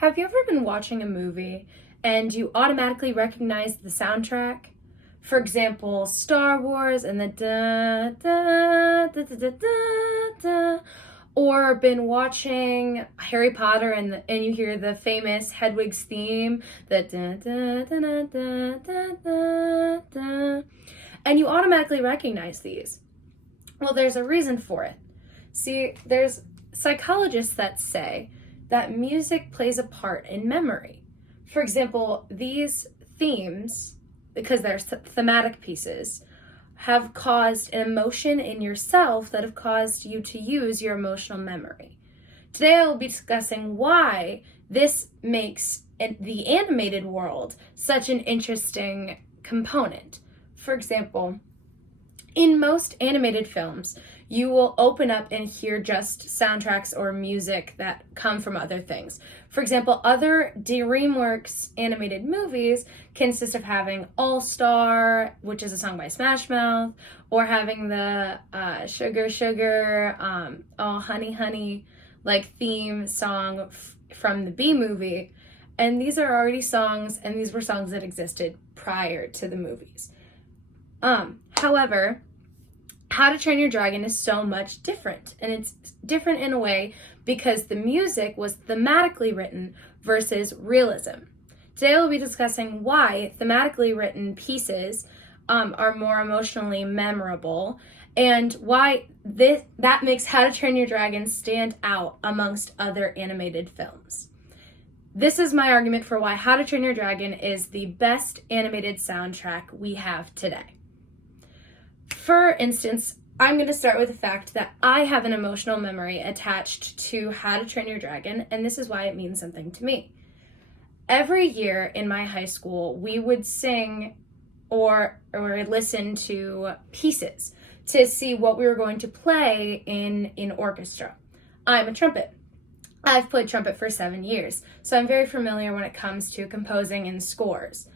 Have you ever been watching a movie and you automatically recognize the soundtrack? For example, Star Wars and the da da da da da da da. Or been watching Harry Potter and you hear the famous Hedwig's theme, the da da da da da da da, and you automatically recognize these. Well, there's a reason for it. See, there's psychologists that say that music plays a part in memory. For example, these themes, because they're thematic pieces, have caused an emotion in yourself that have caused you to use your emotional memory. Today I will be discussing why this makes the animated world such an interesting component. For example, in most animated films, you will open up and hear just soundtracks or music that come from other things. For example, other DreamWorks animated movies consist of having All Star, which is a song by Smash Mouth, or having the Sugar Sugar, Oh Honey Honey, like theme song from the Bee Movie. And these are already songs, and these were songs that existed prior to the movies. However, How to Train Your Dragon is so much different, and it's different in a way because the music was thematically written versus realism. Today we'll be discussing why thematically written pieces are more emotionally memorable and why that makes How to Train Your Dragon stand out amongst other animated films. This is my argument for why How to Train Your Dragon is the best animated soundtrack we have today. For instance, I'm going to start with the fact that I have an emotional memory attached to How to Train Your Dragon, and this is why it means something to me. Every year in my high school, we would sing or listen to pieces to see what we were going to play in orchestra. I'm a trumpet. I've played trumpet for 7 years, so I'm very familiar when it comes to composing and scores.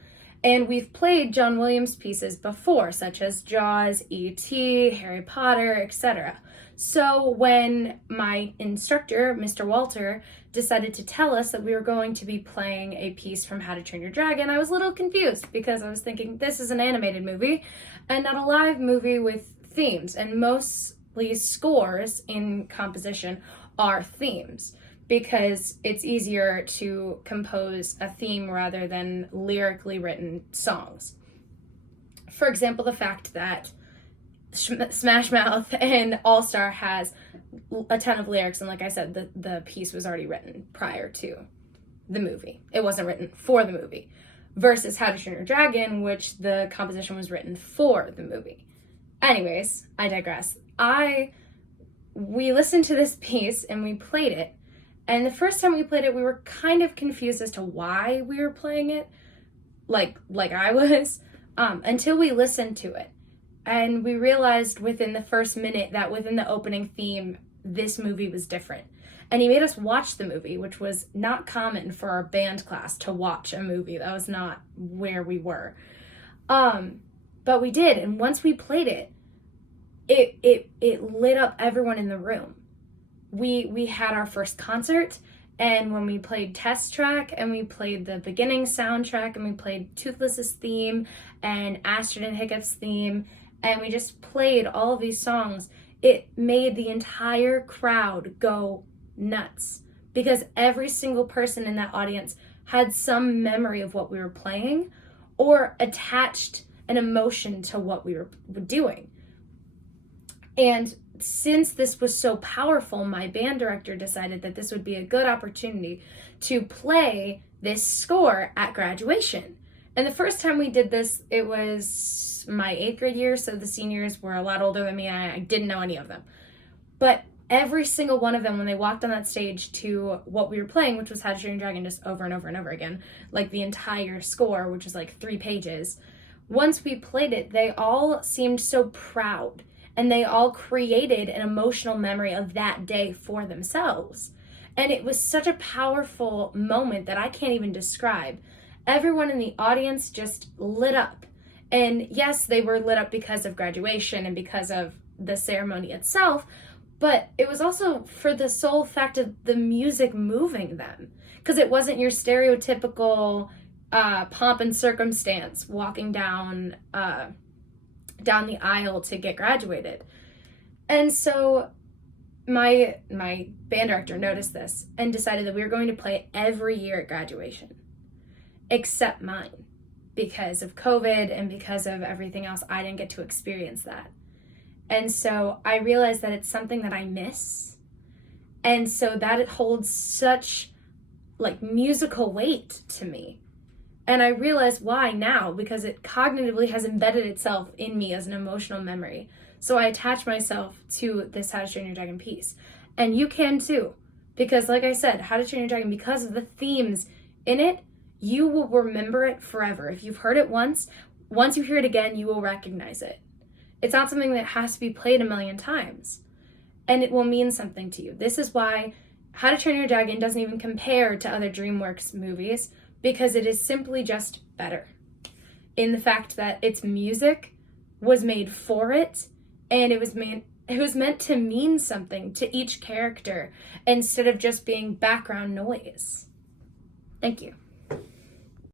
And we've played John Williams pieces before, such as Jaws, E.T., Harry Potter, etc. So when my instructor, Mr. Walter, decided to tell us that we were going to be playing a piece from How to Train Your Dragon, I was a little confused because I was thinking this is an animated movie and not a live movie with themes. And mostly scores in composition are themes, because it's easier to compose a theme rather than lyrically written songs. For example, the fact that Smash Mouth and All Star has a ton of lyrics, and like I said, the piece was already written prior to the movie. It wasn't written for the movie. Versus How to Train Your Dragon, which the composition was written for the movie. Anyways, I digress. We listened to this piece and we played it. And the first time we played it, we were kind of confused as to why we were playing it, like I was, until we listened to it. And we realized within the first minute that within the opening theme, this movie was different. And he made us watch the movie, which was not common for our band class to watch a movie. That was not where we were. But we did, and once we played it, it lit up everyone in the room. We had our first concert, and when we played Test Track, and we played the beginning soundtrack, and we played Toothless's theme, and Astrid and Hiccup's theme, and we just played all of these songs, it made the entire crowd go nuts, because every single person in that audience had some memory of what we were playing, or attached an emotion to what we were doing. And since this was so powerful, my band director decided that this would be a good opportunity to play this score at graduation. And the first time we did this, it was my 8th grade year, so the seniors were a lot older than me, and I didn't know any of them. But every single one of them, when they walked on that stage to what we were playing, which was How to Train Your Dragon, just over and over and over again, like the entire score, which was like 3 pages, once we played it, they all seemed so proud. And they all created an emotional memory of that day for themselves. And it was such a powerful moment that I can't even describe. Everyone in the audience just lit up. And yes, they were lit up because of graduation and because of the ceremony itself, but it was also for the sole fact of the music moving them. because it wasn't your stereotypical pomp and circumstance walking down the aisle to get graduated. And so my band director noticed this and decided that we were going to play it every year at graduation, except mine. Because of COVID and because of everything else, I didn't get to experience that. And so I realized that it's something that I miss. And so that it holds such like musical weight to me. And I realize why now, because it cognitively has embedded itself in me as an emotional memory. So I attach myself to this How to Train Your Dragon piece. And you can too. Because like I said, How to Train Your Dragon, because of the themes in it, you will remember it forever. If you've heard it once you hear it again, you will recognize it. It's not something that has to be played a million times. And it will mean something to you. This is why How to Train Your Dragon doesn't even compare to other DreamWorks movies, because it is simply just better in the fact that its music was made for it, and it was meant to mean something to each character instead of just being background noise. Thank you.